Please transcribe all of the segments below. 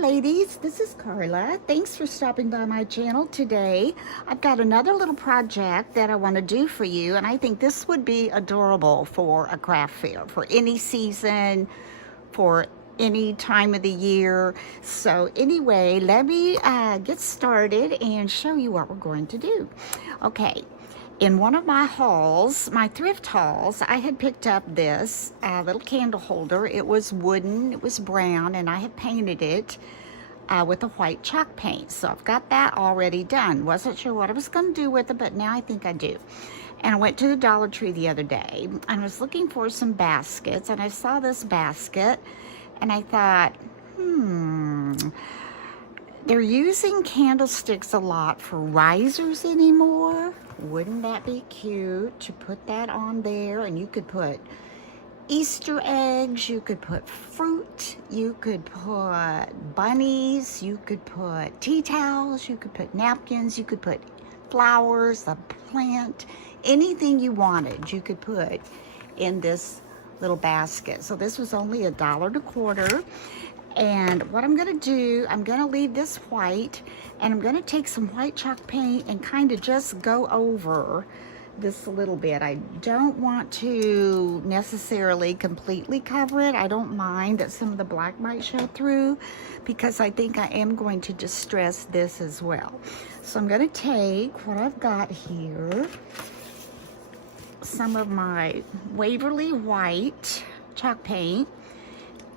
ladies, this is Carla. Thanks for stopping by my channel today. I've got another little project that I want to do for you, and I think this would be adorable for a craft fair, for any season, for any time of the year. So anyway, let me get started and show you what we're going to do. Okay. In one of my hauls, my thrift hauls, I had picked up this little candle holder. It was wooden, it was brown, and I had painted it with a white chalk paint. So I've got that already done. Wasn't sure what I was going to do with it, but now I think I do. And I went to the Dollar Tree the other day, and I was looking for some baskets, and I saw this basket, and I thought, they're using candlesticks a lot for risers anymore. Wouldn't that be cute to put that on there? And you could put Easter eggs, you could put fruit, you could put bunnies, you could put tea towels, you could put napkins, you could put flowers, a plant, anything you wanted you could put in this little basket. So this was only $1.25. And what I'm going to do, I'm going to leave this white, and I'm going to take some white chalk paint and kind of just go over this a little bit. I don't want to necessarily completely cover it. I don't mind that some of the black might show through, because I think I am going to distress this as well. So I'm going to take what I've got here, some of my Waverly white chalk paint,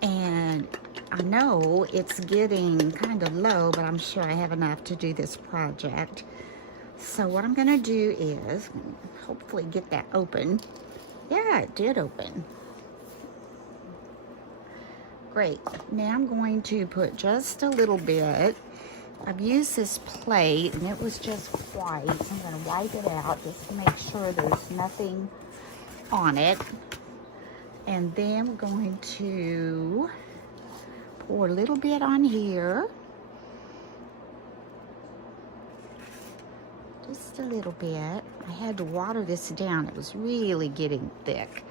and I know it's getting kind of low, but I'm sure I have enough to do this project. So what I'm going to do is hopefully get that open. Yeah, it did open. Great. Now I'm going to put just a little bit. I've used this plate, and it was just white. I'm going to wipe it out just to make sure there's nothing on it. And then we're going to pour a little bit on here. Just a little bit. I had to water this down. It was really getting thick.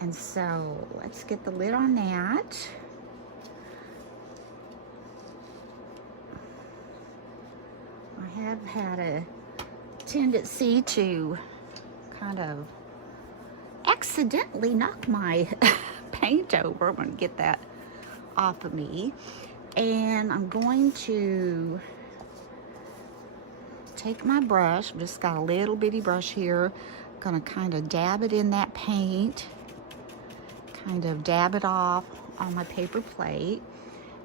And so let's get the lid on that. I have had a tendency to kind of accidentally knock my paint over. I'm going to get that off of me, and I'm going to take my brush. I've just got a little bitty brush here. I'm going to kind of dab it in that paint, kind of dab it off on my paper plate,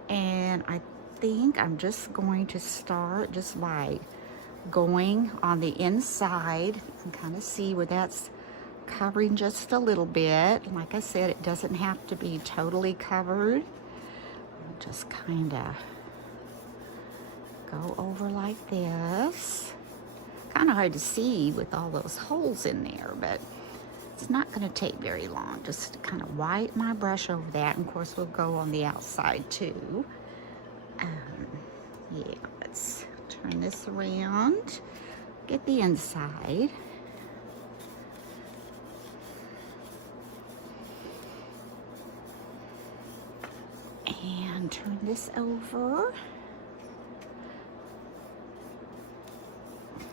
and I think I'm just going to start just by going on the inside. You can kind of see where that's covering just a little bit. Like I said, it doesn't have to be totally covered. Just kind of go over like this. Kind of hard to see with all those holes in there, but it's not going to take very long. Just to kind of wipe my brush over that. And of course, we'll go on the outside too. Yeah, let's turn this around. Get the inside. And turn this over.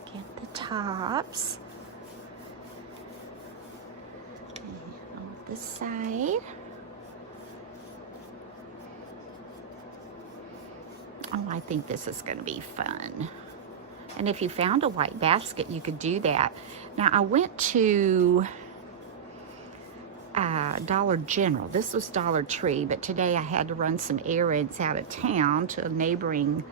Get the tops. And on this side. Oh, I think this is going to be fun. And if you found a white basket, you could do that. Now, I went to Dollar General. This was Dollar Tree, but today I had to run some errands out of town to a neighboring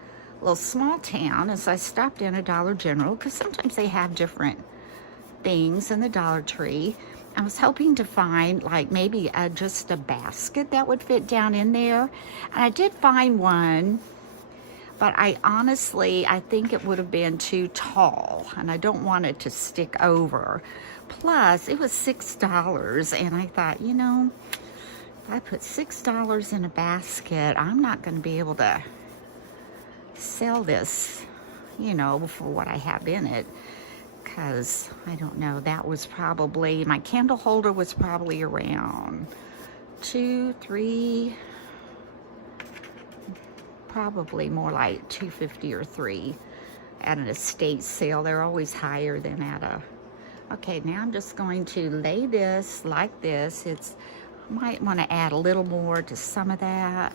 little small town. And so I stopped in a Dollar General, because sometimes they have different things in the Dollar Tree. I was hoping to find like maybe just a basket that would fit down in there. And I did find one, but I think it would have been too tall, and I don't want it to stick over. Plus, it was $6, and I thought, you know, if I put $6 in a basket, I'm not going to be able to sell this, you know, for what I have in it. Because, I don't know, that was probably, my candle holder was probably around 2, 3, probably more like $2.50 or $3 at an estate sale. They're always higher than at a... Okay, now I'm just going to lay this like this. It's might want to add a little more to some of that.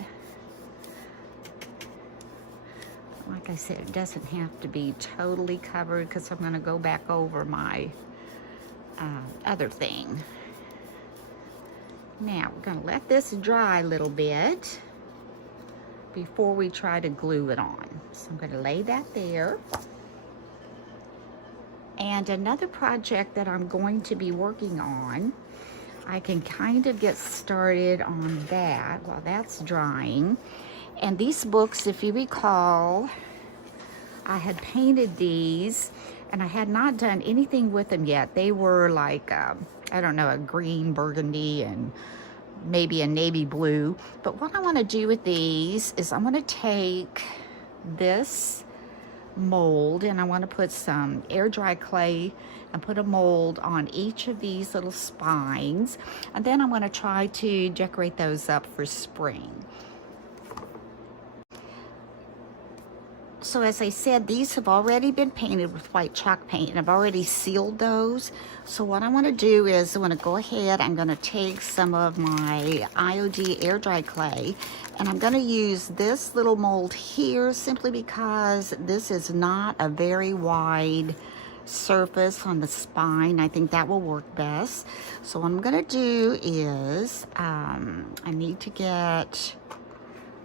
Like I said, it doesn't have to be totally covered because I'm going to go back over my other thing. Now, we're going to let this dry a little bit before we try to glue it on. So I'm going to lay that there. And another project that I'm going to be working on, I can kind of get started on that while that's drying. And these books, if you recall, I had painted these and I had not done anything with them yet. They were like, I don't know, a green, burgundy, and maybe a navy blue. But what I want to do with these is I'm going to take this mold and I want to put some air dry clay and put a mold on each of these little spines, and then I'm going to try to decorate those up for spring. So as I said, these have already been painted with white chalk paint, and I've already sealed those. So what I want to do is I want to go ahead, I'm going to take some of my IOD air dry clay, and I'm going to use this little mold here simply because this is not a very wide surface on the spine. I think that will work best. So what I'm going to do is I need to get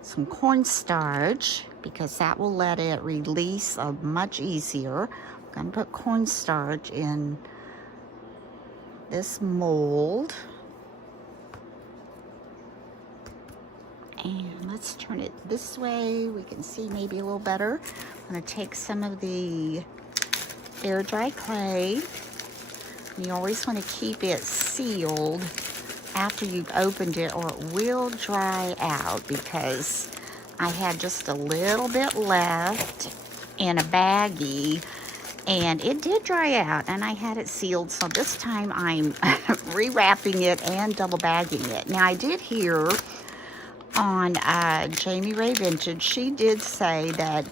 some cornstarch because that will let it release much easier. I'm going to put cornstarch in this mold. And let's turn it this way. We can see maybe a little better. I'm going to take some of the air dry clay. You always want to keep it sealed after you've opened it or it will dry out, because I had just a little bit left in a baggie and it did dry out and I had it sealed. So this time I'm rewrapping it and double bagging it. Now I did hear on Jamie Ray Vintage, she did say that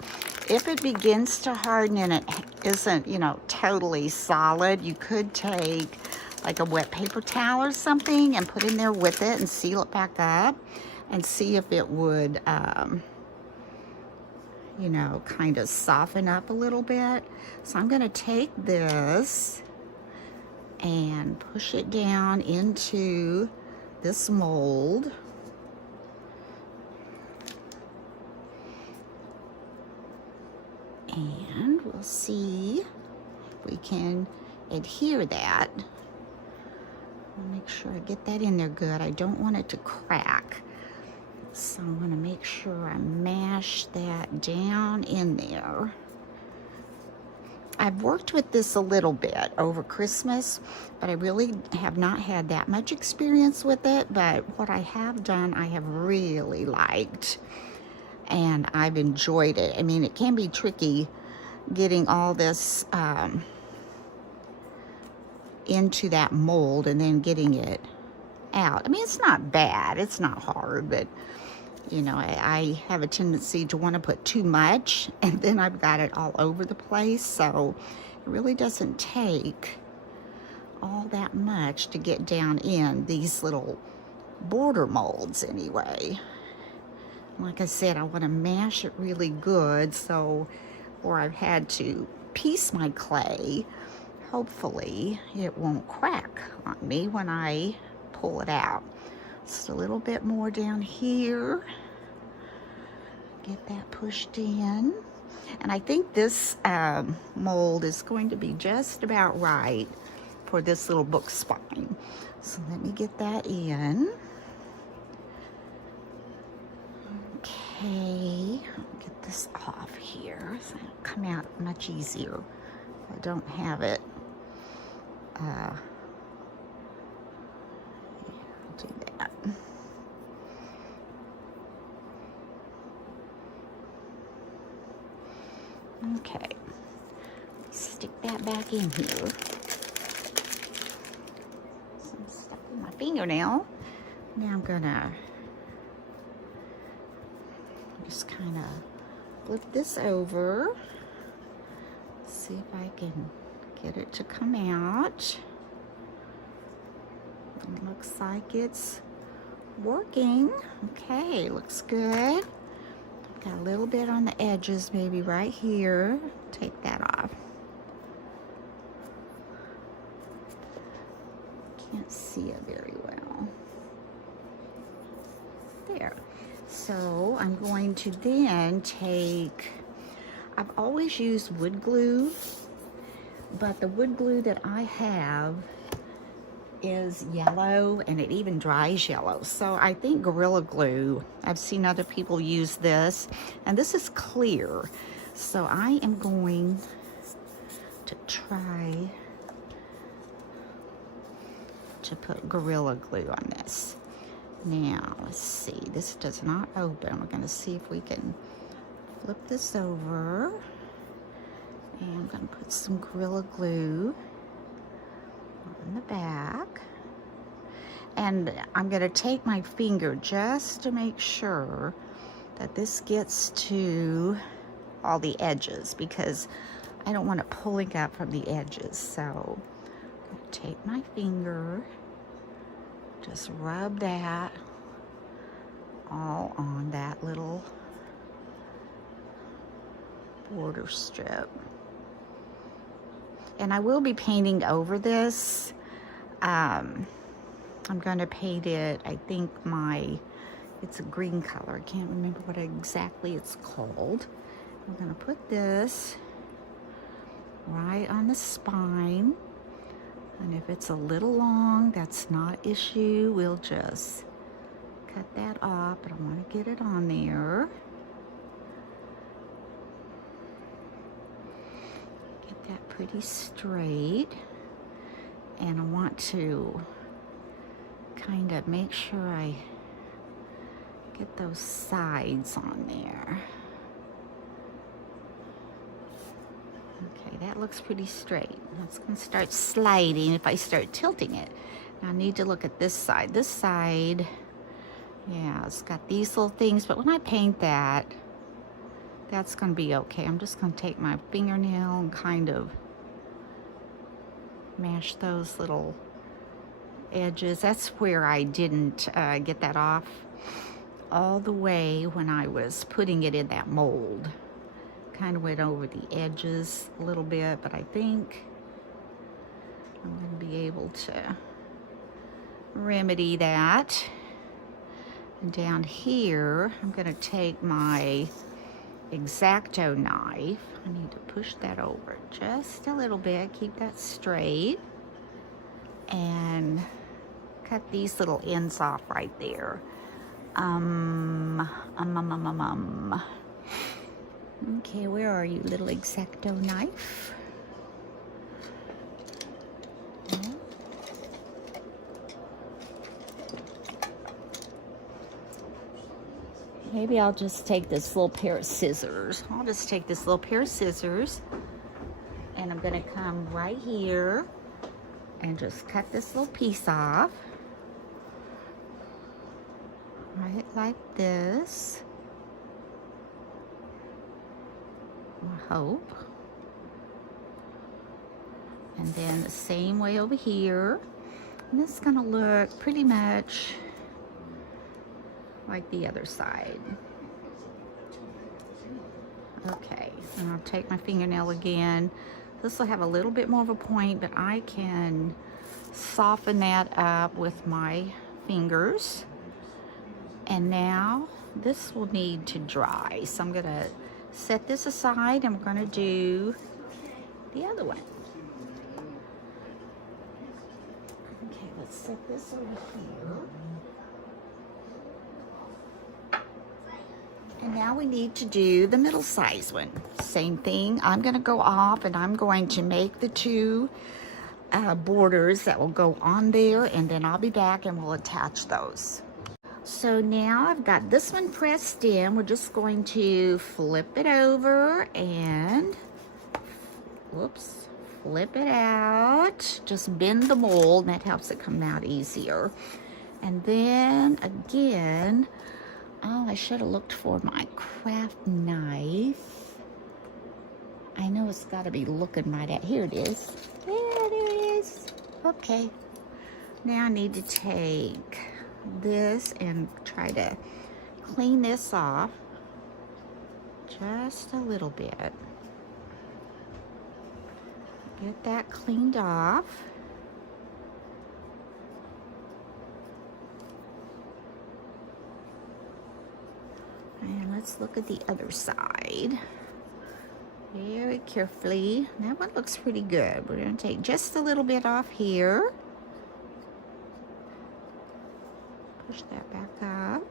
if it begins to harden and it isn't, you know, totally solid, you could take like a wet paper towel or something and put in there with it and seal it back up and see if it would, you know, kind of soften up a little bit. So I'm going to take this and push it down into this mold. And we'll see if we can adhere that. I'll make sure I get that in there good. I don't want it to crack. So I'm going to make sure I mash that down in there. I've worked with this a little bit over Christmas, but I really have not had that much experience with it. But what I have done, I have really liked, and I've enjoyed it. I mean, it can be tricky getting all this into that mold and then getting it out. I mean, it's not bad, it's not hard, but you know, I have a tendency to want to put too much and then I've got it all over the place. So it really doesn't take all that much to get down in these little border molds anyway. Like I said, I want to mash it really good, so where I've had to piece my clay, hopefully it won't crack on me when I pull it out. Just a little bit more down here. Get that pushed in. And I think this mold is going to be just about right for this little book spine. So let me get that in. Okay, I'll get this off here so it'll come out much easier. I don't have it. I'll do that. Okay, stick that back in here. Some stuff in my fingernail. Now I'm gonna just kind kind of flip this over. See if I can get it to come out. It looks like it's working. Okay, looks good. Got a little bit on the edges, maybe right here. Take that off. Can't see it very well. There. So I'm going to then take, I've always used wood glue, but the wood glue that I have is yellow and it even dries yellow. So I think Gorilla Glue, I've seen other people use this, and this is clear. So I am going to try to put Gorilla Glue on this. Now, let's see, this does not open. We're gonna see if we can flip this over. And I'm gonna put some Gorilla Glue on the back. And I'm gonna take my finger just to make sure that this gets to all the edges, because I don't want it pulling up from the edges. So I'm gonna take my finger, just rub that all on that little border strip. And I will be painting over this. I'm going to paint it, I think it's a green color. I can't remember what exactly it's called. I'm going to put this right on the spine. And if it's a little long, that's not an issue. We'll just cut that off, but I want to get it on there. Get that pretty straight. And I want to kind of make sure I get those sides on there. Okay, that looks pretty straight. It's going to start sliding if I start tilting it. Now I need to look at this side. This side, yeah, it's got these little things, but when I paint that, that's going to be okay. I'm just going to take my fingernail and kind of mash those little edges. That's where I didn't get that off all the way when I was putting it in that mold. Kind of went over the edges a little bit, but I think I'm going to be able to remedy that. And down here, I'm going to take my X-Acto knife. I need to push that over just a little bit, keep that straight, and cut these little ends off right there. Okay, where are you, little X-Acto knife? Maybe I'll just take this little pair of scissors. I'll just take this little pair of scissors, and I'm gonna come right here and just cut this little piece off. Right like this. I hope. And then the same way over here. And this is gonna look pretty much like the other side. Okay, and I'll take my fingernail again. This will have a little bit more of a point, but I can soften that up with my fingers. And now this will need to dry. So I'm gonna set this aside and we're gonna do the other one. Okay, let's set this over here. And now we need to do the middle size one. Same thing, I'm gonna go off and I'm going to make the two borders that will go on there, and then I'll be back and we'll attach those. So now I've got this one pressed in. We're just going to flip it over and, whoops, flip it out. Just bend the mold, and that helps it come out easier. And then again, Oh, I should have looked for my craft knife. I know it's got to be looking right at, here it is. Yeah, there it is. Okay. Now I need to take this and try to clean this off just a little bit. Get that cleaned off. And let's look at the other side. Very carefully. That one looks pretty good. We're going to take just a little bit off here. Push that back up.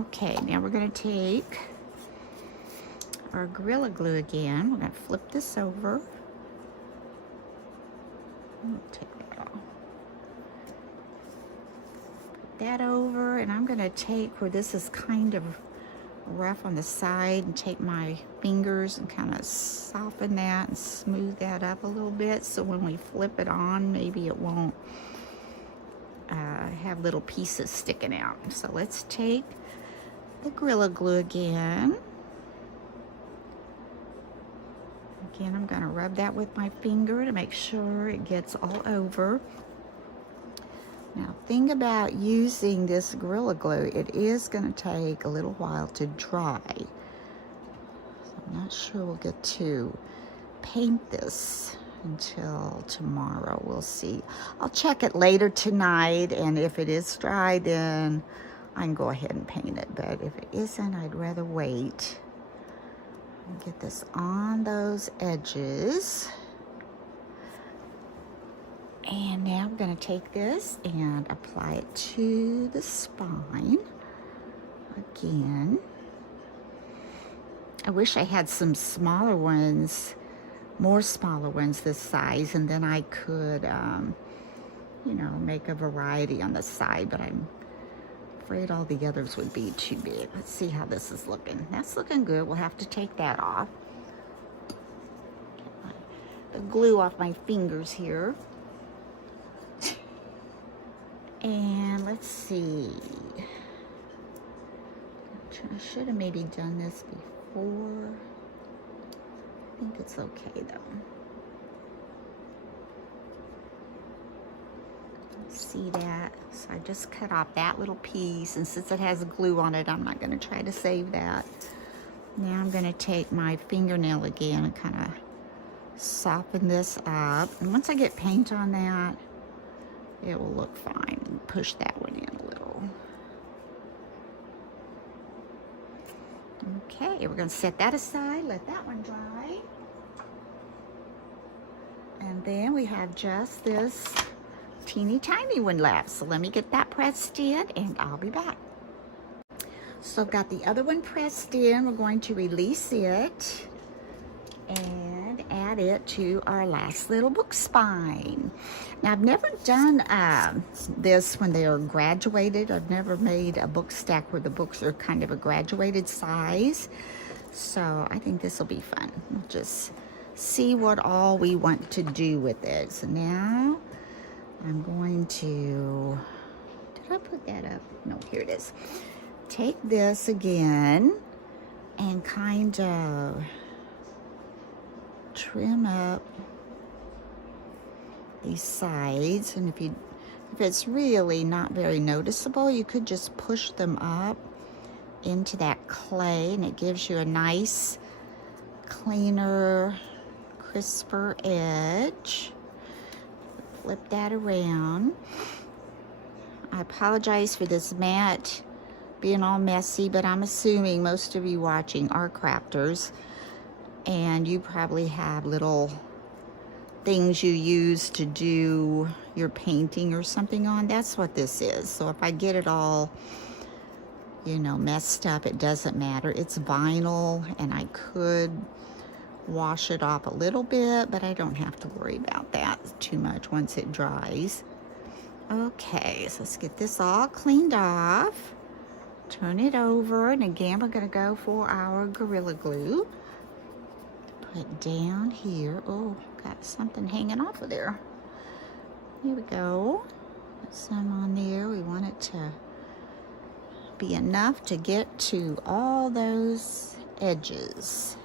Okay, now we're going to take our Gorilla Glue again. We're going to flip this over. Take that off. Put that over, and I'm going to take where this is kind of rough on the side and take my fingers and kind of soften that and smooth that up a little bit, so when we flip it on, maybe it won't have little pieces sticking out. So let's take the Gorilla Glue again. Again, I'm going to rub that with my finger to make sure it gets all over. Now, thing about using this Gorilla Glue, it is going to take a little while to dry. So I'm not sure we'll get to paint this until tomorrow. We'll see. I'll check it later tonight, and if it is dry, then I can go ahead and paint it. But if it isn't, I'd rather wait and get this on those edges. And now I'm going to take this and apply it to the spine again. I wish I had some smaller ones, more smaller ones this size, and then I could, you know, make a variety on the side, but I'm afraid all the others would be too big. Let's see how this is looking. That's looking good. We'll have to take that off. Get the glue off my fingers here. And let's see. I should have maybe done this before. I think it's okay though. See that? So I just cut off that little piece, and since it has glue on it, I'm not going to try to save that. Now I'm going to take my fingernail again and kind of soften this up. And once I get paint on that, it will look fine. And push that one in a little. Okay, we're going to set that aside, let that one dry. And then we have just this teeny tiny one left. So let me get that pressed in and I'll be back. So I've got the other one pressed in. We're going to release it and add it to our last little book spine. Now I've never done this when they are graduated. I've never made a book stack where the books are kind of a graduated size. So I think this will be fun. We'll just see what all we want to do with it. So now I'm going to, did I put that up? No, here it is. Take this again and kind of trim up these sides, and if it's really not very noticeable, you could just push them up into that clay, and it gives you a nice, cleaner, crisper edge. Flip that around. I apologize for this mat being all messy, but I'm assuming most of you watching are crafters, and you probably have little things you use to do your painting or something on. That's what this is. So if I get it all, you know, messed up, it doesn't matter. It's vinyl, and I could wash it off a little bit, but I don't have to worry about that too much once it dries. Okay, so let's get this all cleaned off. Turn it over, and again, we're going to go for our Gorilla Glue. Put down here. Oh, got something hanging off of there. Here we go. Put some on there. We want it to be enough to get to all those edges.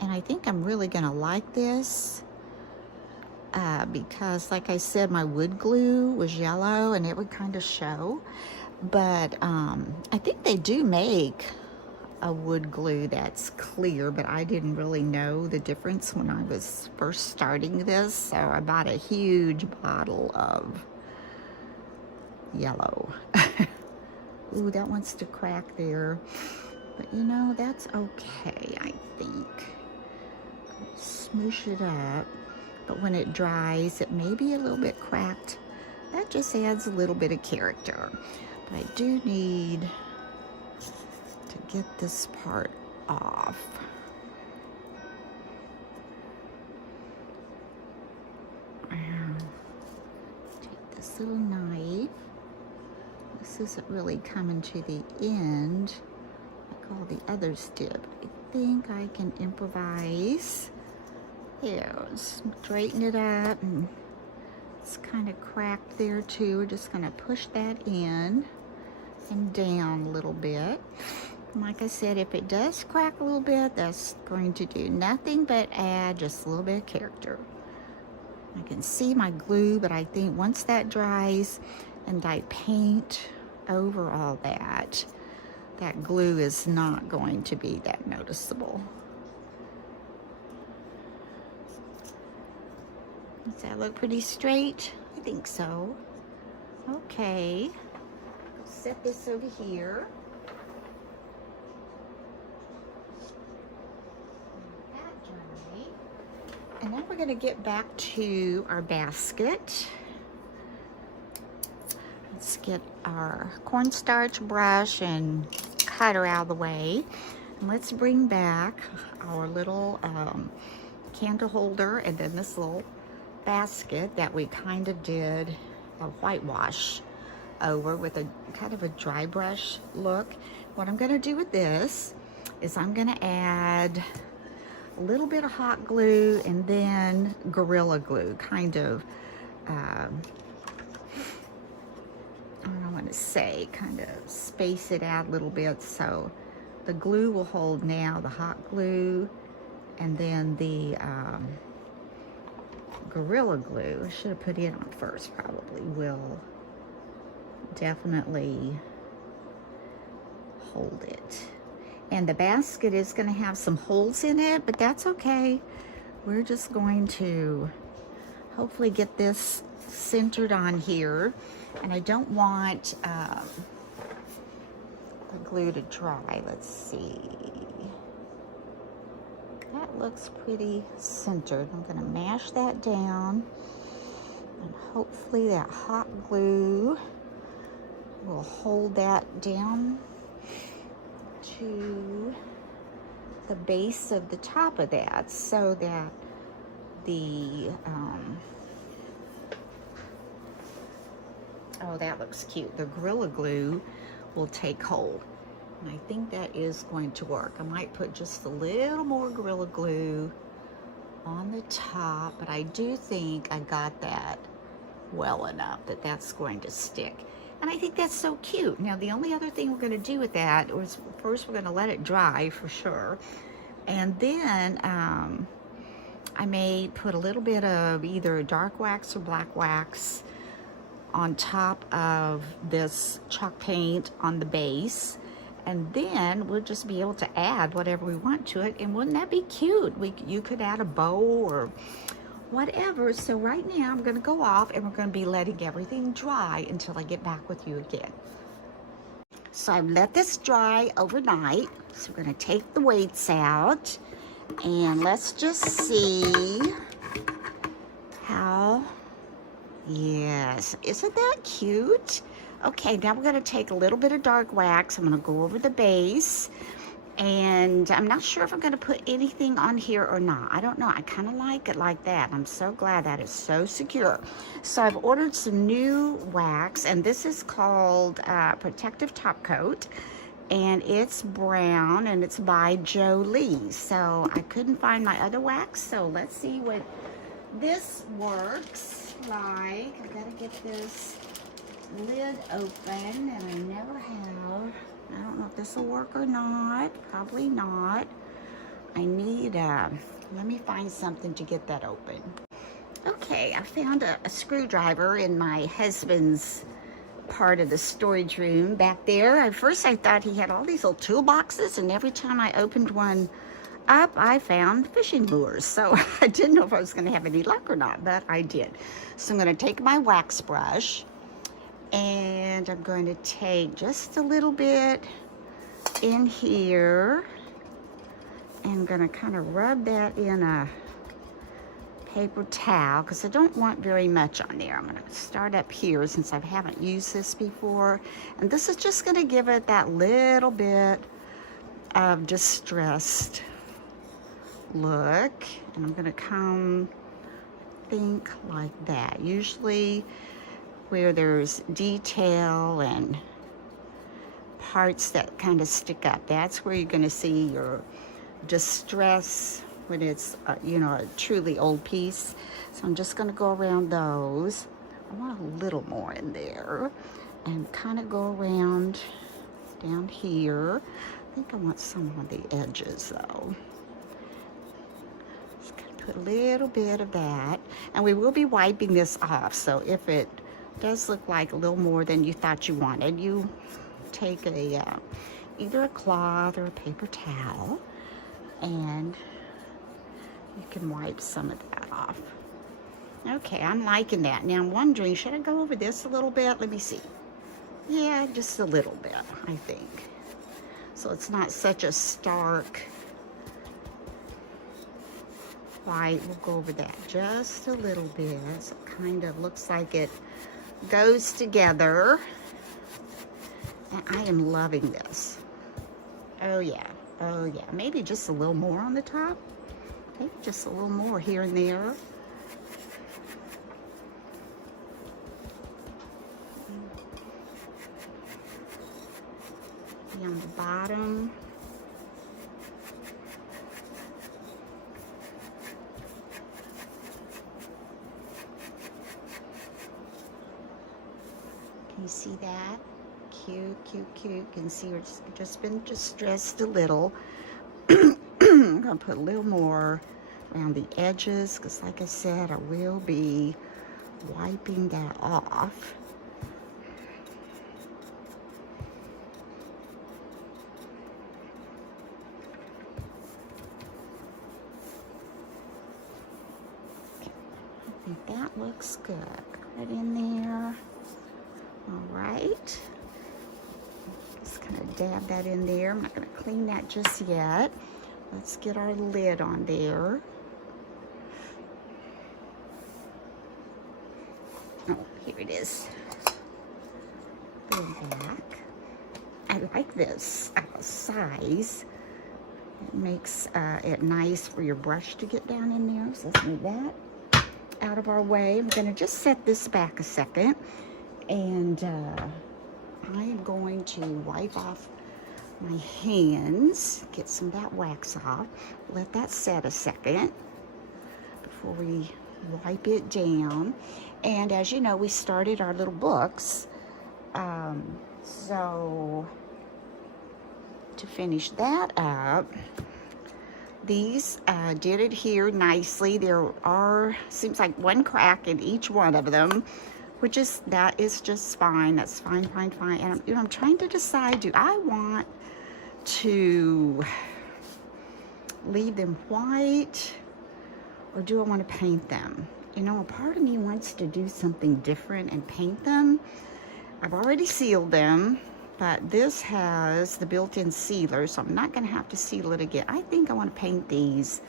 And I think I'm really gonna like this because, like I said, my wood glue was yellow and it would kind of show. But I think they do make a wood glue that's clear, but I didn't really know the difference when I was first starting this, so I bought a huge bottle of yellow. Ooh, that wants to crack there, but you know, that's okay, I think. Smoosh it up, but when it dries, it may be a little bit cracked. That just adds a little bit of character. But I do need to get this part off. Take this little knife. This isn't really coming to the end like all the others did. I think I can improvise. Here, let's straighten it up, and it's kind of cracked there too. We're just gonna push that in and down a little bit. And like I said, if it does crack a little bit, that's going to do nothing but add just a little bit of character. I can see my glue, but I think once that dries and I paint over all that, that glue is not going to be that noticeable. Does that look pretty straight? I think so. Okay. Set this over here. And now we're going to get back to our basket. Let's get our cornstarch brush and cutter out of the way. And let's bring back our little candle holder and then this little basket that we kind of did a whitewash over with a kind of a dry brush look. What I'm going to do with this is I'm going to add a little bit of hot glue and then Gorilla Glue, kind of I don't want to say, kind of space it out a little bit so the glue will hold now the hot glue, and then the Gorilla Glue, I should have put it on first probably, will definitely hold it. And the basket is going to have some holes in it, but that's okay. We're just going to hopefully get this centered on here. And I don't want the glue to dry. Let's see. That looks pretty centered. I'm going to mash that down, and hopefully that hot glue will hold that down to the base of the top of that, so that the oh, that looks cute. The Gorilla Glue will take hold. And I think that is going to work. I might put just a little more Gorilla Glue on the top, but I do think I got that well enough that that's going to stick. And I think that's so cute. Now, the only other thing we're going to do with that was, first we're going to let it dry for sure. And then I may put a little bit of either dark wax or black wax on top of this chalk paint on the base. And then we'll just be able to add whatever we want to it. And wouldn't that be cute? You could add a bow or whatever. So right now I'm gonna go off and we're gonna be letting everything dry until I get back with you again. So I've let this dry overnight. So we're gonna take the weights out and let's just see how, yes, isn't that cute? Okay, now we're going to take a little bit of dark wax. I'm going to go over the base, and I'm not sure if I'm going to put anything on here or not. I don't know. I kind of like it like that. I'm so glad that it's so secure. So I've ordered some new wax, and this is called Protective Top Coat, and it's brown, and it's by Jolie. So I couldn't find my other wax, so let's see what this works like, I gotta get this lid open, and I never have. I don't know if this will work or not. Probably not. I need, let me find something to get that open. Okay, I found a screwdriver in my husband's part of the storage room back there. At first I thought he had all these little toolboxes, and every time I opened one up, I found fishing lures. So I didn't know if I was going to have any luck or not, but I did. So I'm going to take my wax brush, and I'm going to take just a little bit in here, and I'm going to kind of rub that in a paper towel, because I don't want very much on there. I'm going to start up here since I haven't used this before, and this is just going to give it that little bit of distressed look. And I'm going to come, think like that. Usually where there's detail and parts that kind of stick up, that's where you're going to see your distress when it's you know, a truly old piece. So I'm just going to go around those. I want a little more in there, and kind of go around down here. I think I want some on the edges though. Just going to put a little bit of that, and we will be wiping this off. So if it does look like a little more than you thought you wanted, you take a either a cloth or a paper towel, and you can wipe some of that off. Okay, I'm liking that. Now I'm wondering, should I go over this a little bit? Let me see. Yeah, just a little bit, I think. So it's not such a stark white. We'll go over that just a little bit. So it kind of looks like it goes together. And I am loving this. Oh yeah, oh yeah. Maybe just a little more on the top. Maybe just a little more here and there. Be on the bottom. Can you see that? Cute, cute, cute. You can see it's just been distressed a little. I'm going to put a little more around the edges, because like I said, I will be wiping that off. I think that looks good. Right in there. All right. Just kind of dab that in there. I'm not going to clean that just yet. Let's get our lid on there. Oh, here it is. Go back. I like this size. It makes it nice for your brush to get down in there. So let's move that out of our way. I'm going to just set this back a second. And I am going to wipe off my hands, get some of that wax off, let that set a second before we wipe it down. And as you know, we started our little books, so to finish that up, these did adhere nicely. There are, seems like one crack in each one of them, which is, that is just fine. That's fine, fine, fine. And I'm trying to decide, do I want to leave them white, or do I want to paint them? You know, a part of me wants to do something different and paint them. I've already sealed them, but this has the built-in sealer, so I'm not going to have to seal it again. I think I want to paint these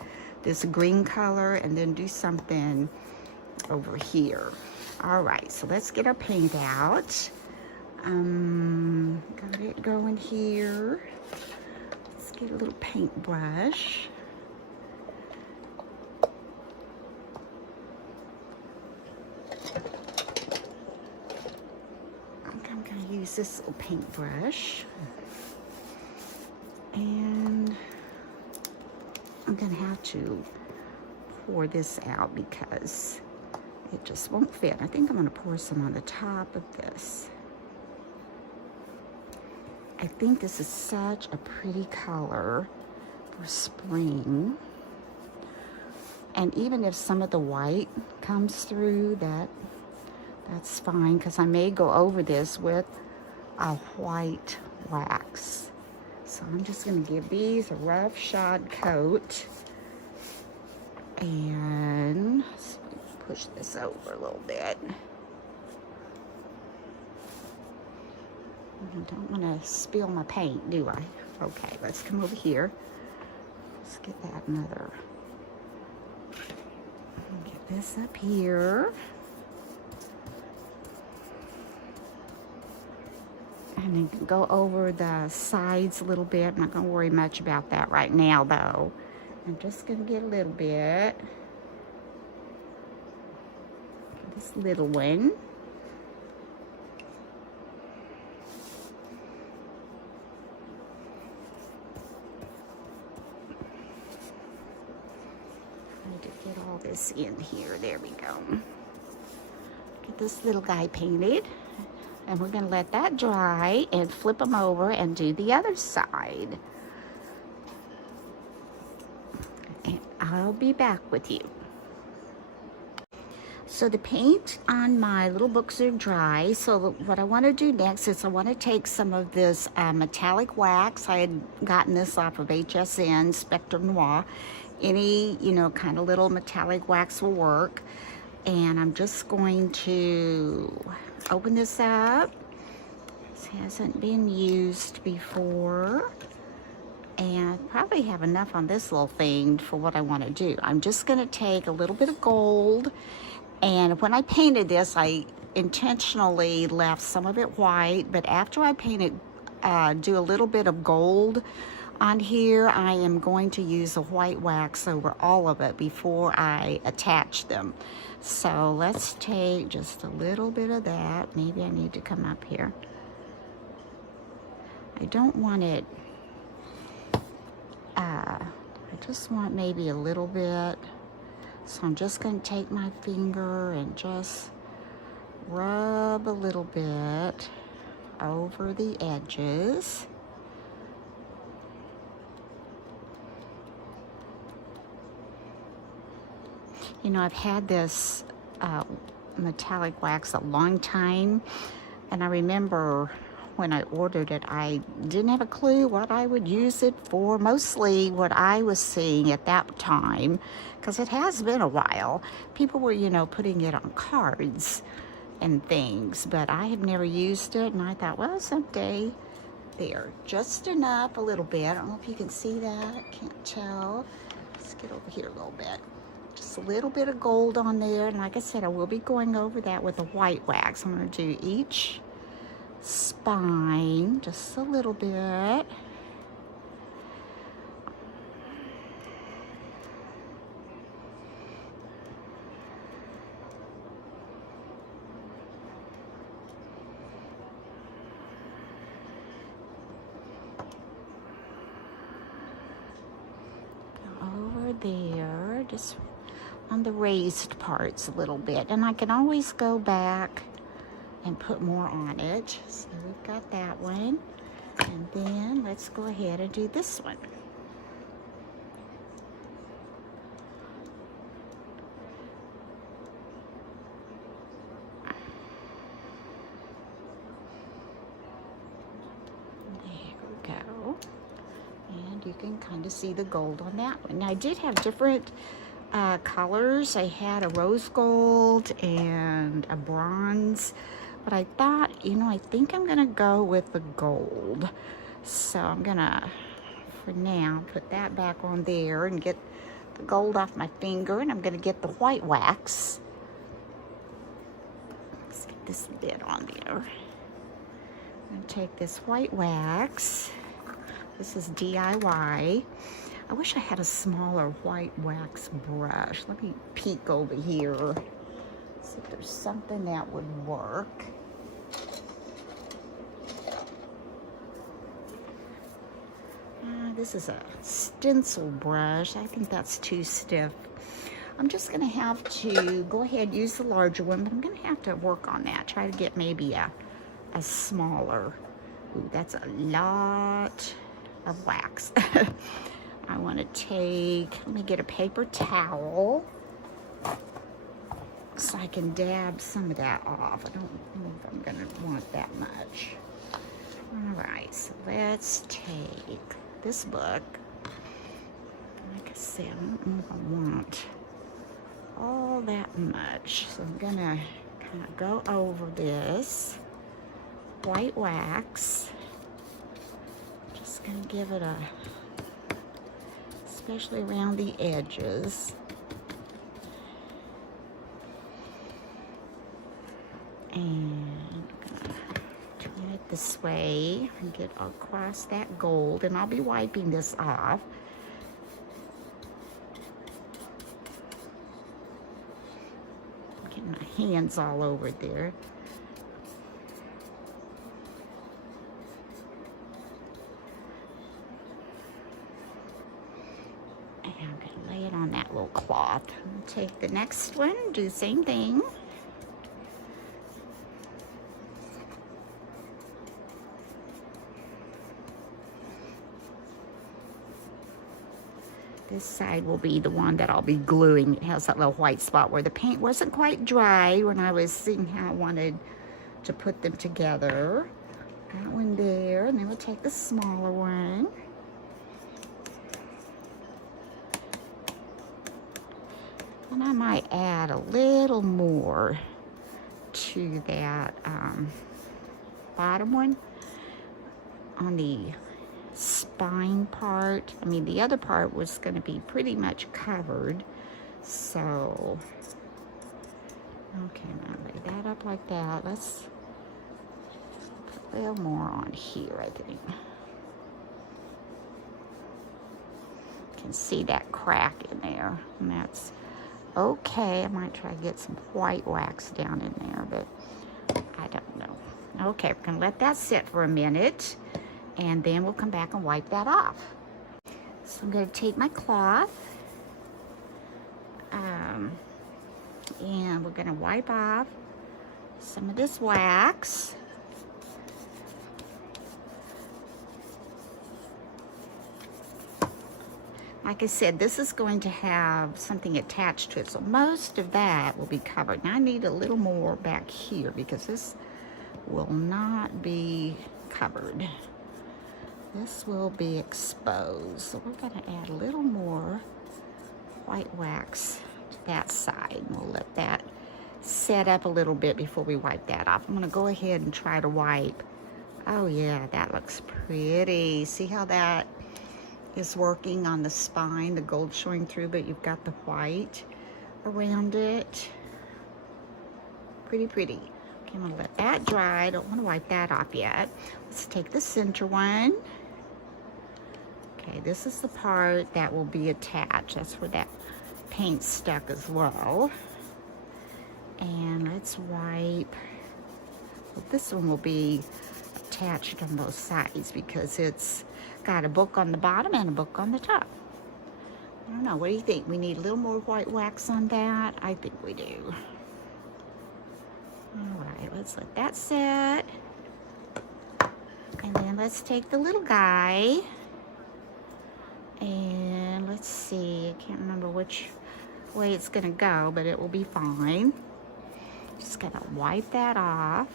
this green color and then do something over here. All right, so let's get our paint out. Got it going here. Let's get a little paintbrush. I'm gonna use this little paintbrush. And I'm gonna have to pour this out because it just won't fit. I think I'm going to pour some on the top of this. I think this is such a pretty color for spring. And even if some of the white comes through, that's fine, because I may go over this with a white wax. So I'm just going to give these a rough shod coat. And let's push this over a little bit. I don't want to spill my paint, do I? Okay, let's come over here. Let's get that another. Get this up here. And then go over the sides a little bit. I'm not going to worry much about that right now, though. I'm just going to get a little bit. This little one. I need to get all this in here. There we go. Get this little guy painted. And we're going to let that dry and flip them over and do the other side. And I'll be back with you. So the paint on my little books are dry. So what I want to do next is I want to take some of this metallic wax. I had gotten this off of HSN, Spectre Noir. Any, kind of little metallic wax will work. And I'm just going to open this up. This hasn't been used before. And probably have enough on this little thing for what I want to do. I'm just going to take a little bit of gold. And when I painted this, I intentionally left some of it white. But after I painted, do a little bit of gold on here, I am going to use a white wax over all of it before I attach them. So let's take just a little bit of that. Maybe I need to come up here. I don't want it, I just want maybe a little bit. So I'm just going to take my finger and just rub a little bit over the edges. I've had this metallic wax a long time, and I remember when I ordered it, I didn't have a clue what I would use it for. Mostly what I was seeing at that time, because it has been a while, people were, putting it on cards and things, but I have never used it, and I thought, well, someday. There, just enough, a little bit. I don't know if you can see that, can't tell. Let's get over here a little bit. Just a little bit of gold on there, and like I said, I will be going over that with a white wax. I'm going to do each spine just a little bit. Go over there, just on the raised parts a little bit, and I can always go back and put more on it. So we've got that one, and then let's go ahead and do this one. There we go, and you can kind of see the gold on that one. Now I did have different colors. I had a rose gold and a bronze, but I thought, I think I'm gonna go with the gold. So I'm gonna, for now, put that back on there and get the gold off my finger, and I'm gonna get the white wax. Let's get this bit on there. I'm gonna take this white wax. This is DIY. I wish I had a smaller white wax brush. Let me peek over here. See if there's something that would work. This is a stencil brush. I think that's too stiff. I'm just gonna have to go ahead and use the larger one, but I'm gonna have to work on that. Try to get maybe a smaller. Ooh, that's a lot of wax. I wanna take, let me get a paper towel so I can dab some of that off. I don't know if I'm gonna want that much. All right, so let's take this book. Like I said, I don't know if I want all that much. So I'm gonna kind of go over this white wax. Just gonna give it a, especially around the edges. And I'm gonna turn it this way and get across that gold, and I'll be wiping this off. Getting my hands all over there. And I'm gonna lay it on that little cloth. I'll take the next one, do the same thing. This side will be the one that I'll be gluing. It has that little white spot where the paint wasn't quite dry when I was seeing how I wanted to put them together. That one there, and then we'll take the smaller one. And I might add a little more to that bottom one on the spine part. I mean, the other part was going to be pretty much covered, so okay, now lay that up like that. Let's put a little more on here. I think you can see that crack in there, and that's okay. I might try to get some white wax down in there, but I don't know. Okay, we're gonna let that sit for a minute, and then we'll come back and wipe that off. So I'm going to take my cloth, and we're going to wipe off some of this wax. Like I said, this is going to have something attached to it, so most of that will be covered. Now I need a little more back here because this will not be covered. This will be exposed, so we're going to add a little more white wax to that side. We'll let that set up a little bit before we wipe that off. I'm going to go ahead and try to wipe. Oh yeah, that looks pretty. See how that is working on the spine, the gold showing through, but you've got the white around it. Pretty pretty. Okay, I'm going to let that dry. I don't want to wipe that off yet. Let's take the center one. Okay, this is the part that will be attached. That's where that paint stuck as well. And let's wipe. Well, this one will be attached on both sides because it's got a book on the bottom and a book on the top. I don't know, what do you think? We need a little more white wax on that? I think we do. All right, let's let that set. And then let's take the little guy. And let's see, I can't remember which way it's gonna go, but it will be fine. Just gonna wipe that off.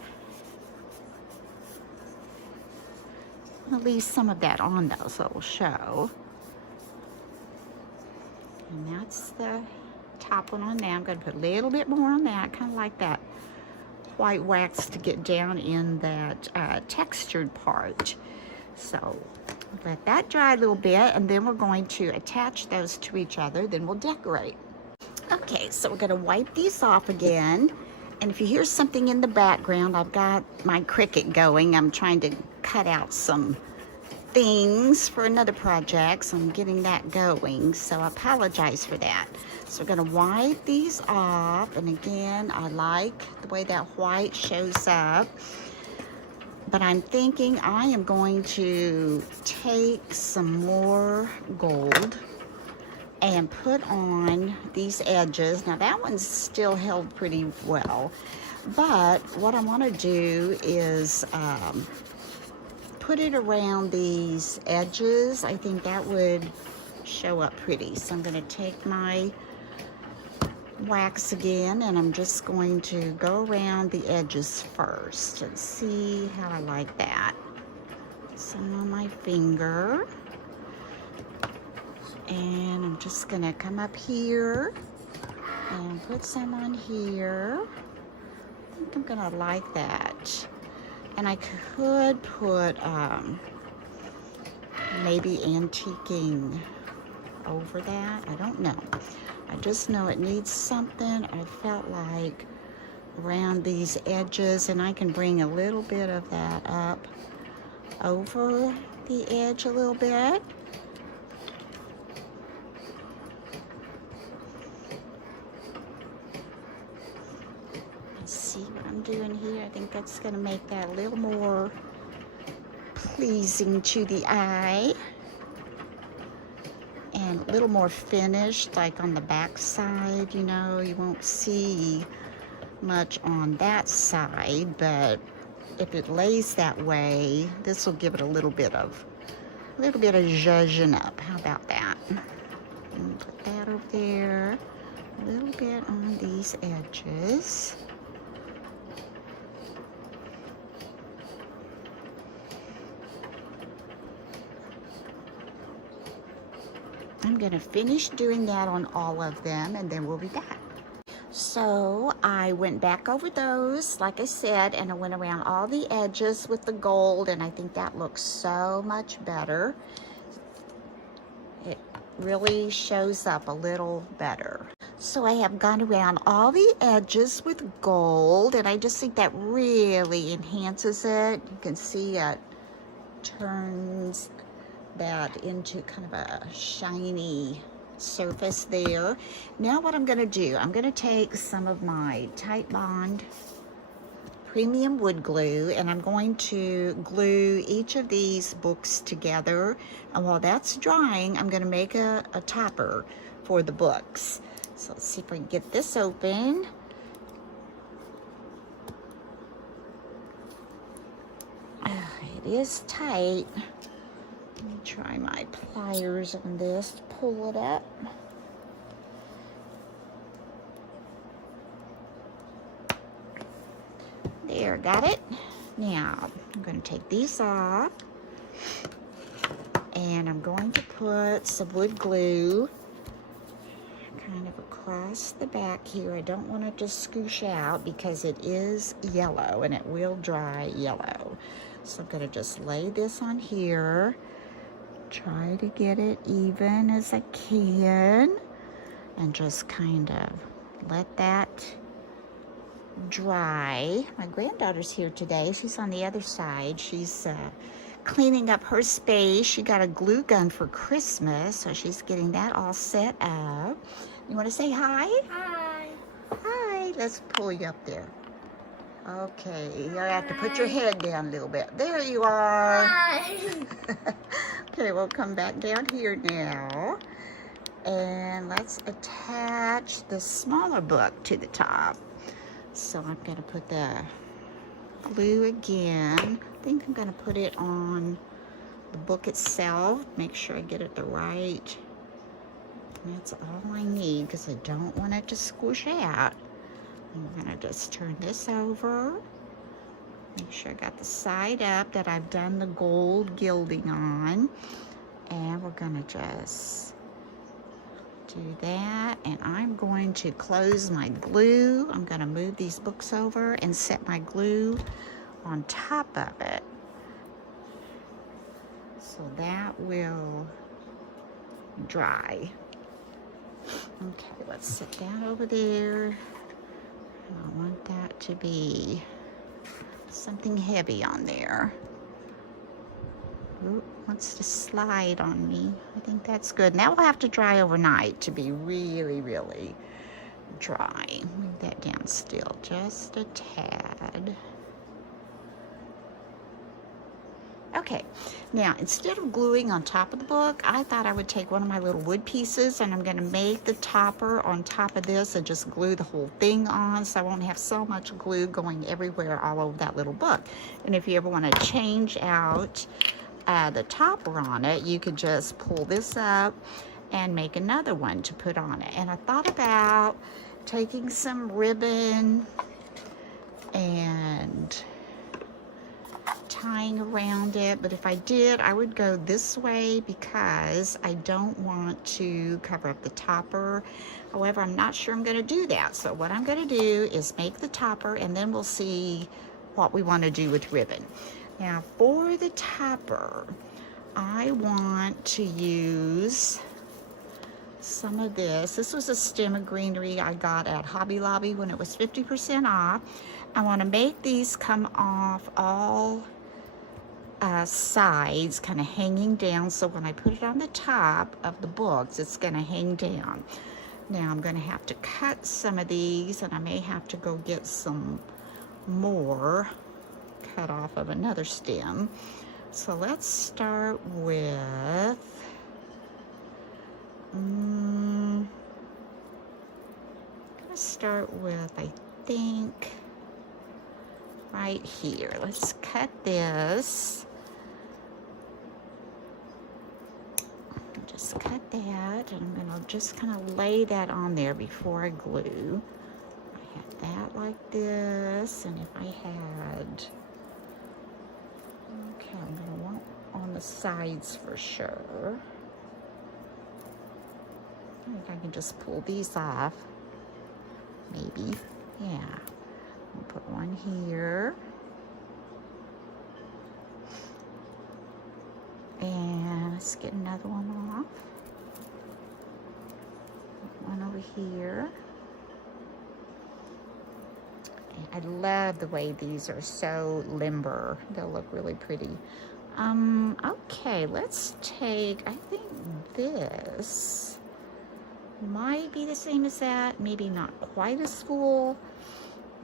I'm gonna leave some of that on though, so it will show. And that's the top one on there. I'm gonna put a little bit more on that. Kind of like that white wax to get down in that textured part. So let that dry a little bit, and then we're going to attach those to each other, then we'll decorate. Okay, so we're gonna wipe these off again. And if you hear something in the background, I've got my Cricut going. I'm trying to cut out some things for another project, so I'm getting that going. So I apologize for that. So we're gonna wipe these off. And again, I like the way that white shows up. But I'm thinking I am going to take some more gold and put on these edges. Now that one's still held pretty well, but what I want to do is put it around these edges. I think that would show up pretty. So I'm going to take my wax again, and I'm just going to go around the edges first and see how I like that. Some on my finger, and I'm just going to come up here and put some on here. I think I'm going to like that. And I could put maybe antiquing over that. I don't know. I just know it needs something. I felt like around these edges, and I can bring a little bit of that up over the edge a little bit. Let's see what I'm doing here. I think that's going to make that a little more pleasing to the eye. And a little more finished, like on the back side, you know. You won't see much on that side, but if it lays that way, this will give it a little bit of zhuzhing up. How about that? And put that over there, a little bit on these edges. I'm going to finish doing that on all of them, and then we'll be back. So I went back over those, like I said, and I went around all the edges with the gold, and I think that looks so much better. It really shows up a little better. So I have gone around all the edges with gold, and I just think that really enhances it. You can see it turns that into kind of a shiny surface there. Now what I'm going to do, I'm going to take some of my Titebond premium wood glue, and I'm going to glue each of these books together, and while that's drying, I'm going to make a topper for the books. So let's see if I can get this open. It is tight. Let me try my pliers on this to pull it up. There, got it. Now, I'm going to take these off, and I'm going to put some wood glue kind of across the back here. I don't want it to scoosh out because it is yellow, and it will dry yellow. So I'm going to just lay this on here. Try to get it even as I can, and just kind of let that dry. My granddaughter's here today. She's on the other side. She's cleaning up her space. She got a glue gun for Christmas, so she's getting that all set up. You want to say hi? Hi. Hi. Let's pull you up there. Okay, you have to put your head down a little bit. There you are. Hi. Okay, we'll come back down here now, and let's attach the smaller book to the top. So I'm going to put the glue again. I think I'm going to put it on the book itself. Make sure I get it the right. That's all I need because I don't want it to squish out. I'm going to just turn this over. Make sure I got the side up that I've done the gold gilding on. And we're going to just do that. And I'm going to close my glue. I'm going to move these books over and set my glue on top of it. So that will dry. Okay, let's set that over there. I want that to be something heavy on there. Ooh, wants to slide on me. I think that's good. Now we'll have to dry overnight to be really, really dry. Move that down still just a tad. Okay, now instead of gluing on top of the book, I thought I would take one of my little wood pieces and I'm going to make the topper on top of this and just glue the whole thing on so I won't have so much glue going everywhere all over that little book. And if you ever want to change out the topper on it, you could just pull this up and make another one to put on it. And I thought about taking some ribbon and tying around it, but if I did, I would go this way because I don't want to cover up the topper. However, I'm not sure I'm going to do that. So what I'm going to do is make the topper and then we'll see what we want to do with ribbon. Now for the topper, I want to use some of this. This was a stem of greenery I got at Hobby Lobby when it was 50% off. I want to make these come off all sides, kind of hanging down, so when I put it on the top of the books, it's going to hang down. Now I'm going to have to cut some of these, and I may have to go get some more cut off of another stem. So let's start with I think right here. Let's cut this. Just cut that, and I'm gonna just kind of lay that on there before I glue. I had that like this, and if I had, okay, I'm gonna want on the sides for sure. I think I can just pull these off, maybe, yeah. I'll put one here. And let's get another one off. One over here. And I love the way these are so limber. They'll look really pretty. Okay, let's take, I think this might be the same as that, maybe not quite as full.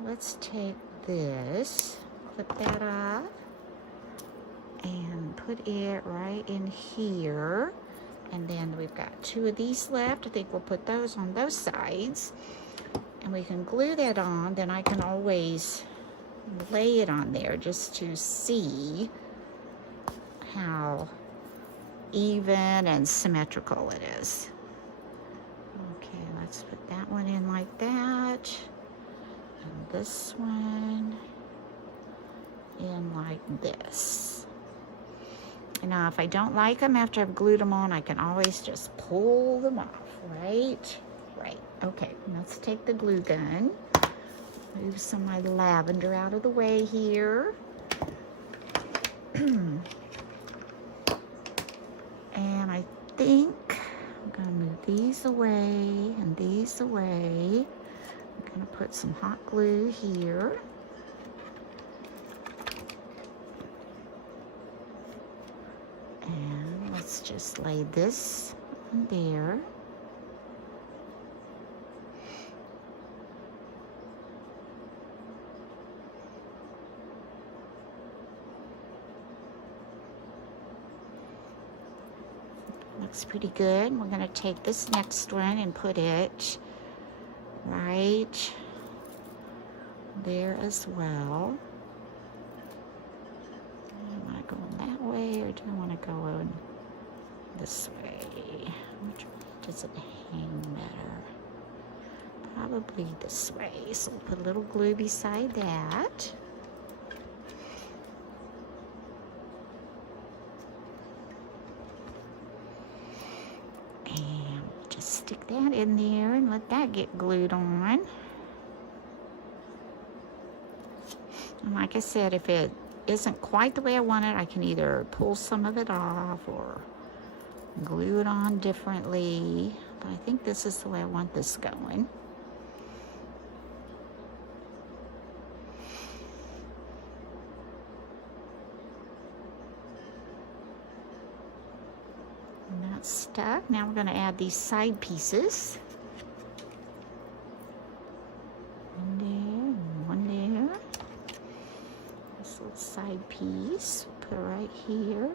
Let's take this, flip that up, and put it right in here. And then we've got two of these left. I think we'll put those on those sides. And we can glue that on. Then I can always lay it on there just to see how even and symmetrical it is. Okay, let's put that one in like that. And this one in like this. Now, if I don't like them after I've glued them on, I can always just pull them off, right? Right. Okay, let's take the glue gun. Move some of my lavender out of the way here. And I think I'm going to move these away and these away. I'm going to put some hot glue here. And let's just lay this on there. Looks pretty good. We're going to take this next one and put it right there as well. Am I going that way, or do I want to go in this way? Which way does it hang better? Probably this way. So we'll put a little glue beside that. And just stick that in there and let that get glued on. And like I said, if it isn't quite the way I want it, I can either pull some of it off or glue it on differently. But I think this is the way I want this going. And that's stuck. Now we're going to add these side pieces. One there and one there. This little side piece. put it right here.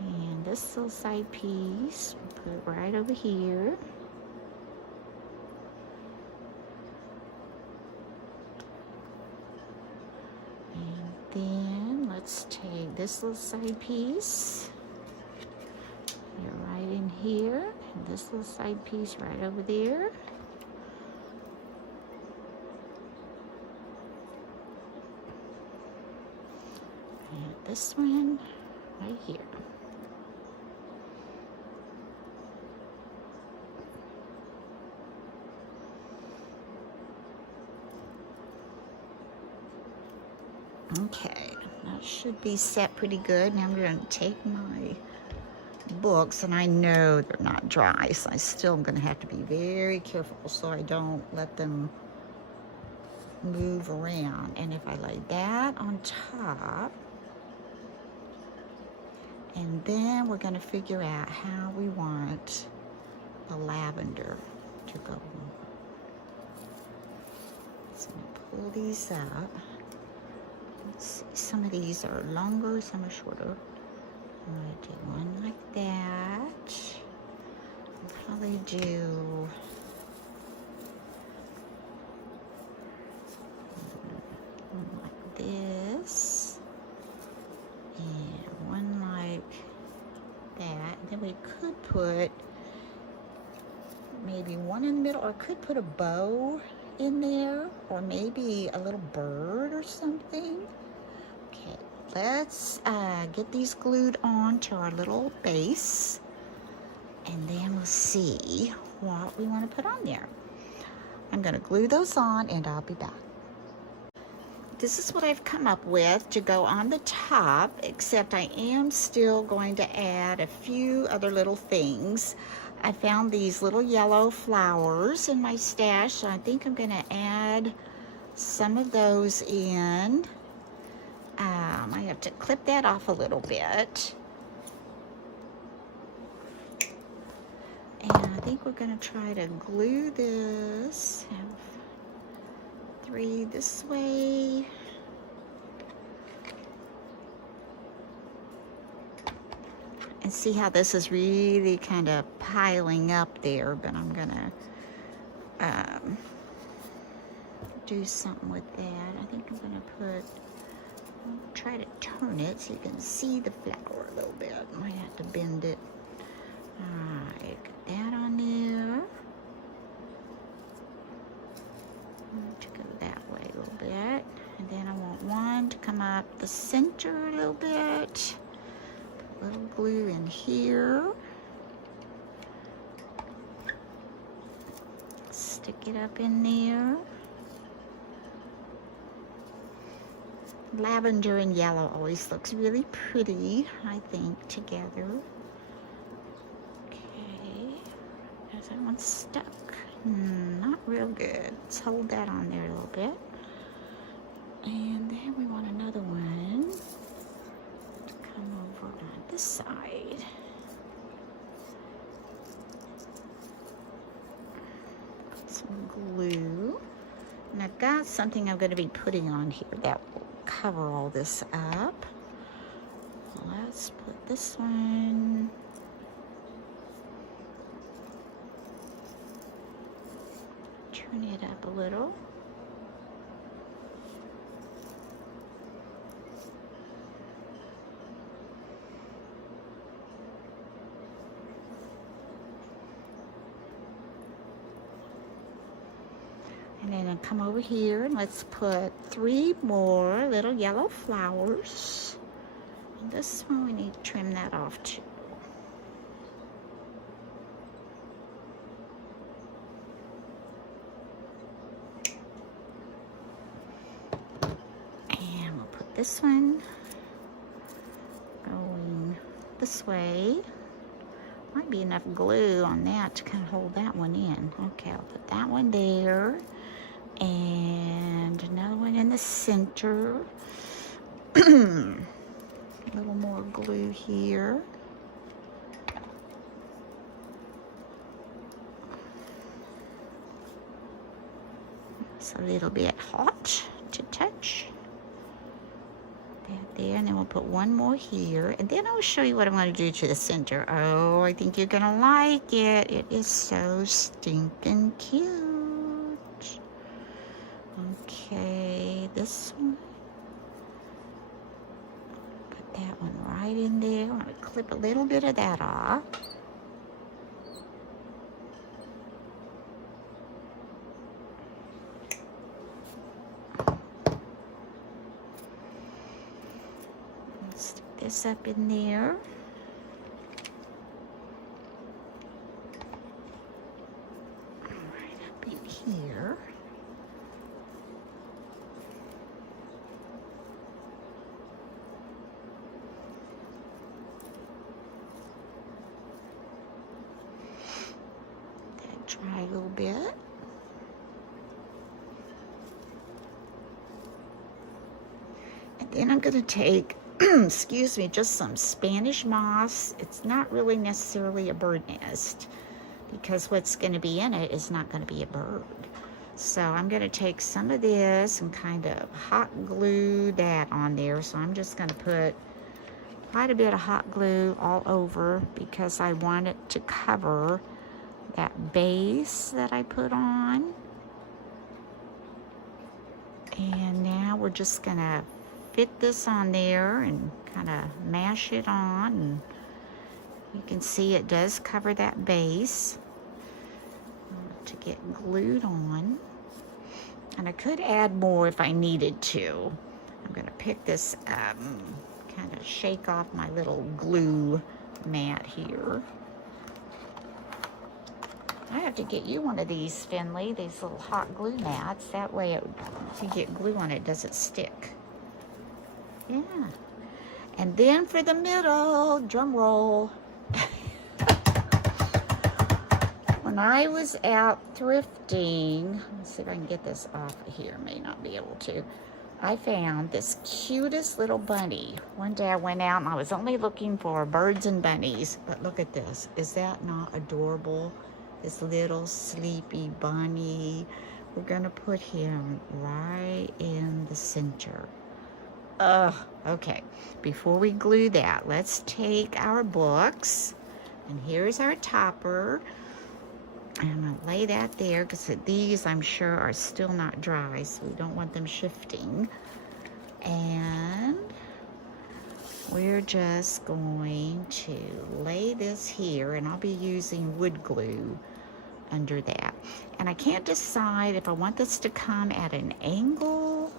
And this little side piece, we'll put it right over here. And then let's take this little side piece, put it right in here, and this little side piece right over there. And this one right here. Okay, that should be set pretty good. Now I'm going to take my books, and I know they're not dry, so I still am going to have to be very careful so I don't let them move around. And if I lay that on top, and then we're going to figure out how we want the lavender to go. So I'm going to pull these up. Let's see, some of these are longer, some are shorter. I'm going to do one like that. I'll probably do one like this, and one like that. Then we could put maybe one in the middle, or I could put a bow in there, or maybe a little bird or something. Okay, let's get these glued on to our little base, and then we'll see what we want to put on there. I'm going to glue those on, and I'll be back. This is what I've come up with to go on the top, except I am still going to add a few other little things. I found these little yellow flowers in my stash, so I think I'm going to add some of those in. I have to clip that off a little bit. And I think we're going to try to glue this. Have 3 this way. And see how this is really kind of piling up there, but I'm gonna do something with that. I think I'm gonna try to turn it so you can see the flower a little bit. Might have to bend it. Alright, get that on there. To go that way a little bit. And then I want one to come up the center a little bit. Put a little glue in here. Stick it up in there. Lavender and yellow always looks really pretty, I think, together. Okay, there's that one stuck. Not real good. Let's hold that on there a little bit. And then we want another one to come over on this side. Put some glue. And I've got something I'm going to be putting on here that will cover all this up. Let's put this one. Turn it up a little. And then I'll come over here and let's put 3 more little yellow flowers. And this one we need to trim that off too. And we'll put this one going this way. Might be enough glue on that to kind of hold that one in. Okay, I'll put that one there. And another one in the center. A little more glue here. It's a little bit hot to touch. that there, and then we'll put one more here, and then I'll show you what I'm going to do to the center. Oh, I think you're going to like it. It is so stinking cute. Okay, this one. Put that one right in there. I'm going to clip a little bit of that off. Stick this up in there. Right up in here. That dry a little bit. And then I'm going to take excuse me, just some Spanish moss. It's not really necessarily a bird nest because what's going to be in it is not going to be a bird. So I'm going to take some of this and kind of hot glue that on there. So I'm just going to put quite a bit of hot glue all over because I want it to cover that base that I put on. And now we're just going to fit this on there and kind of mash it on, and you can see it does cover that base to get glued on. And I could add more if I needed to. I'm going to pick this up, kind of shake off my little glue mat here. I have to get you one of these, Finley, these little hot glue mats. That way if you get glue on it, it doesn't stick. Yeah. And then for the middle, drum roll. When I was out thrifting, let's see if I can get this off of here, may not be able to. I found this cutest little bunny. One day I went out and I was only looking for birds and bunnies, but look at this. Is that not adorable? This little sleepy bunny. We're gonna put him right in the center. Okay, before we glue that, let's take our books, and here's our topper. I'm gonna lay that there because these, I'm sure, are still not dry, so we don't want them shifting. And we're just going to lay this here, and I'll be using wood glue under that. And I can't decide if I want this to come at an angle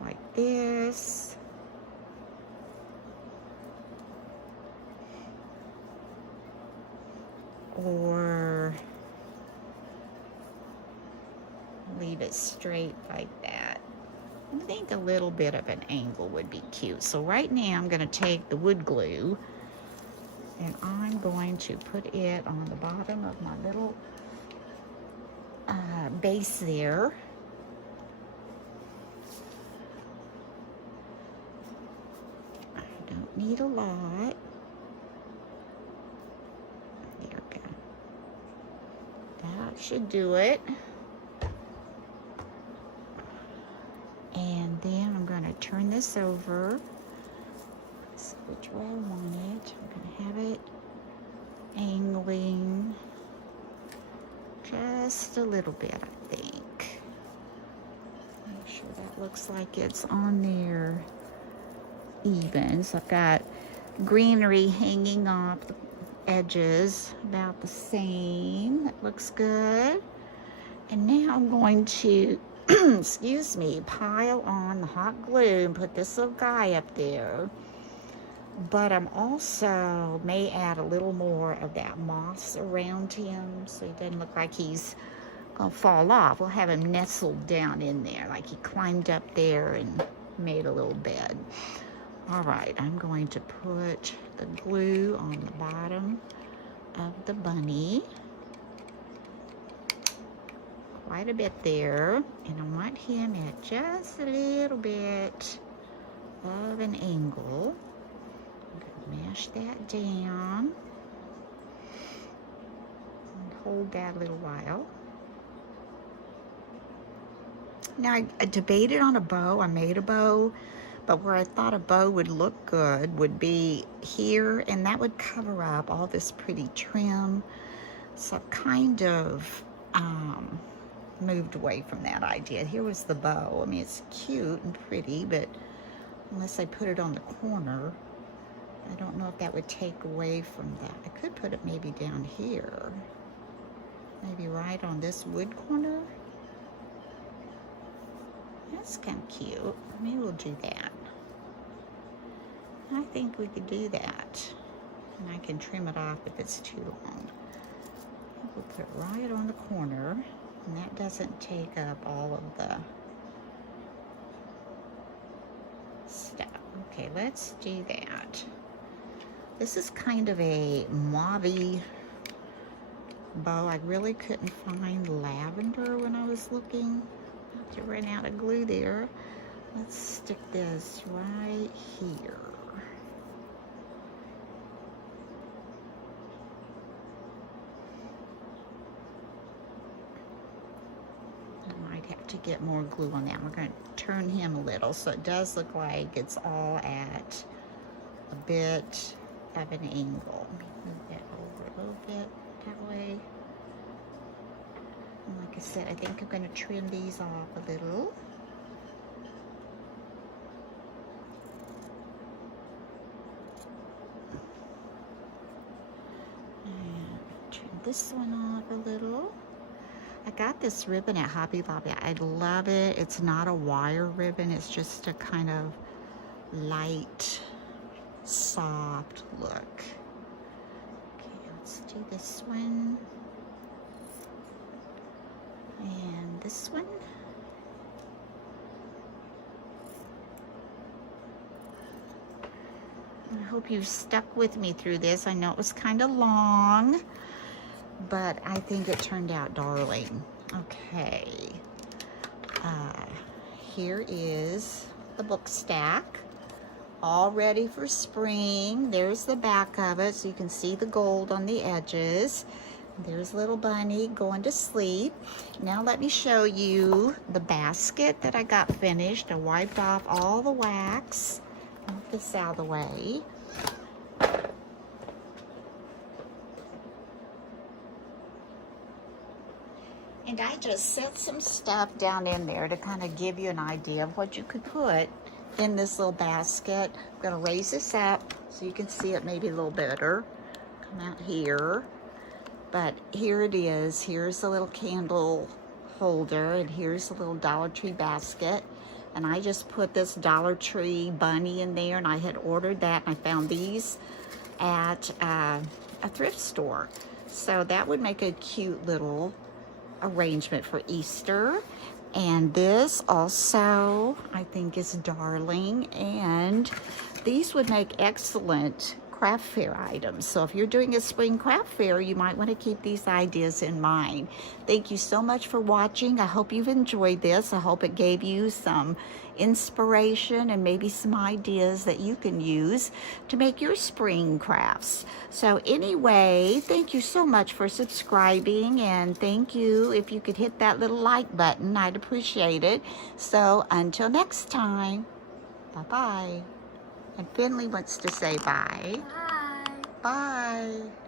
like this, or leave it straight like that. I think a little bit of an angle would be cute. So right now I'm going to take the wood glue and I'm going to put it on the bottom of my little base there. Don't need a lot. There we go. That should do it. And then I'm going to turn this over. Let's see which way I want it. I'm going to have it angling just a little bit, I think. Make sure that looks like it's on there even. So I've got greenery hanging off the edges about the same. That looks good. And now I'm going to excuse me, pile on the hot glue and put this little guy up there. But I'm also may add a little more of that moss around him so he doesn't look like he's gonna fall off. We'll have him nestled down in there, like he climbed up there and made a little bed. All right, I'm going to put the glue on the bottom of the bunny. Quite a bit there, and I want him at just a little bit of an angle. I'm going to mash that down and hold that a little while. Now I debated on a bow. I made a bow, But where I thought a bow would look good would be here, and that would cover up all this pretty trim. So I've kind of moved away from that idea. Here was the bow. I mean, it's cute and pretty, but unless I put it on the corner, I don't know if that would take away from that. I could put it maybe down here. Maybe right on this wood corner. That's kind of cute. Maybe we'll do that. I think we could do that. And I can trim it off if it's too long. We'll put it right on the corner. And that doesn't take up all of the stuff. Okay, let's do that. This is kind of a mauve-y bow. I really couldn't find lavender when I was looking. I have to run out of glue there. Let's stick this right here. I might have to get more glue on that. We're going to turn him a little so it does look like it's all at a bit of an angle. Let me move that over a little bit that way. And like I said, I think I'm going to trim these off a little. And trim this one off a little. I got this ribbon at Hobby Lobby. I love it. It's not a wire ribbon. It's just a kind of light, soft look. Okay, let's do this one. And this one. I hope you stuck with me through this. I know it was kind of long, but I think it turned out darling. Okay. Here is the book stack. All ready for spring. There's the back of it, so you can see the gold on the edges. There's little bunny going to sleep. Now let me show you the basket that I got finished. I wiped off all the wax. Move this out of the way. And I just set some stuff down in there to kind of give you an idea of what you could put in this little basket. I'm going to raise this up so you can see it maybe a little better. Come out here. But here it is. Here's the little candle holder, and here's the little Dollar Tree basket. And I just put this Dollar Tree bunny in there, and I had ordered that, and I found these at a thrift store. So that would make a cute little arrangement for Easter. And this also I think is darling, and these would make excellent craft fair items. So if you're doing a spring craft fair, you might want to keep these ideas in mind. Thank you so much for watching. I hope you've enjoyed this. I hope it gave you some inspiration and maybe some ideas that you can use to make your spring crafts. So anyway, thank you so much for subscribing, and thank you if you could hit that little like button. I'd appreciate it. So until next time, bye-bye. And Finley wants to say bye. Bye. Bye.